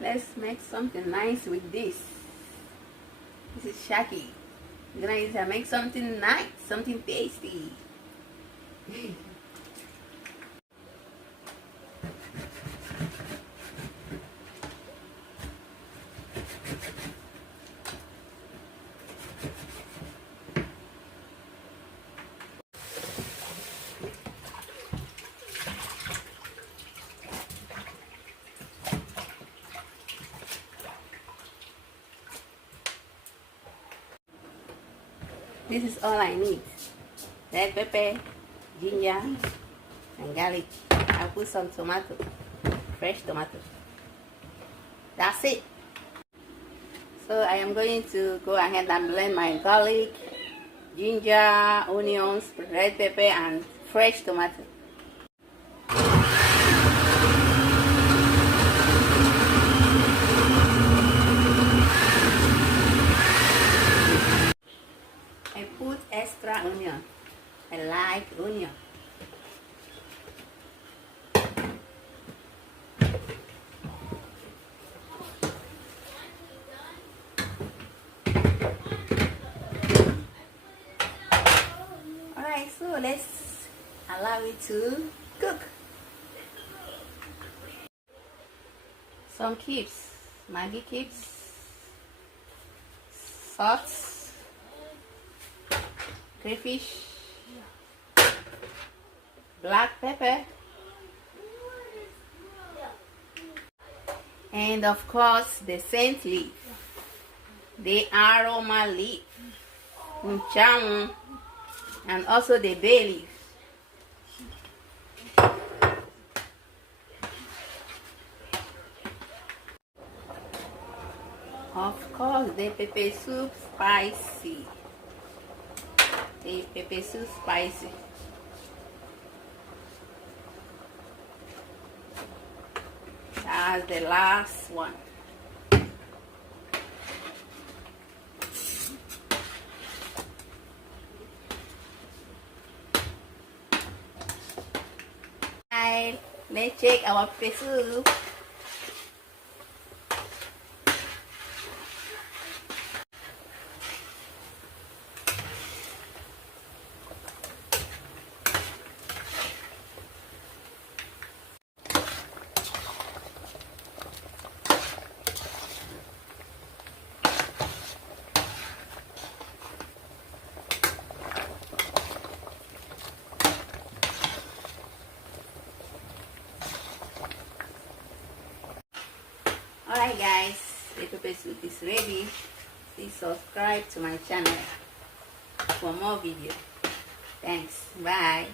Let's make something nice with this. This is Shaki. We're gonna use to make something nice, something tasty. This is all I need. Red pepper, ginger, and garlic. I'll put some tomato, fresh tomato. That's it. So I am going to go ahead and blend my garlic, ginger, onions, red pepper, and fresh tomato. I put extra onion. I like onion. Alright, so let's allow it to cook. Some cubes, Maggi cubes, salt, crayfish, black pepper, and of course the scent leaf, the aroma leaf, mchang, and also the bay leaf. Of course the pepper soup spicy. The pepper soup spicy. That's the last one. Alright, let's check our pepper soup. Alright guys, the pepper soup is ready. Please subscribe to my channel for more videos. Thanks. Bye.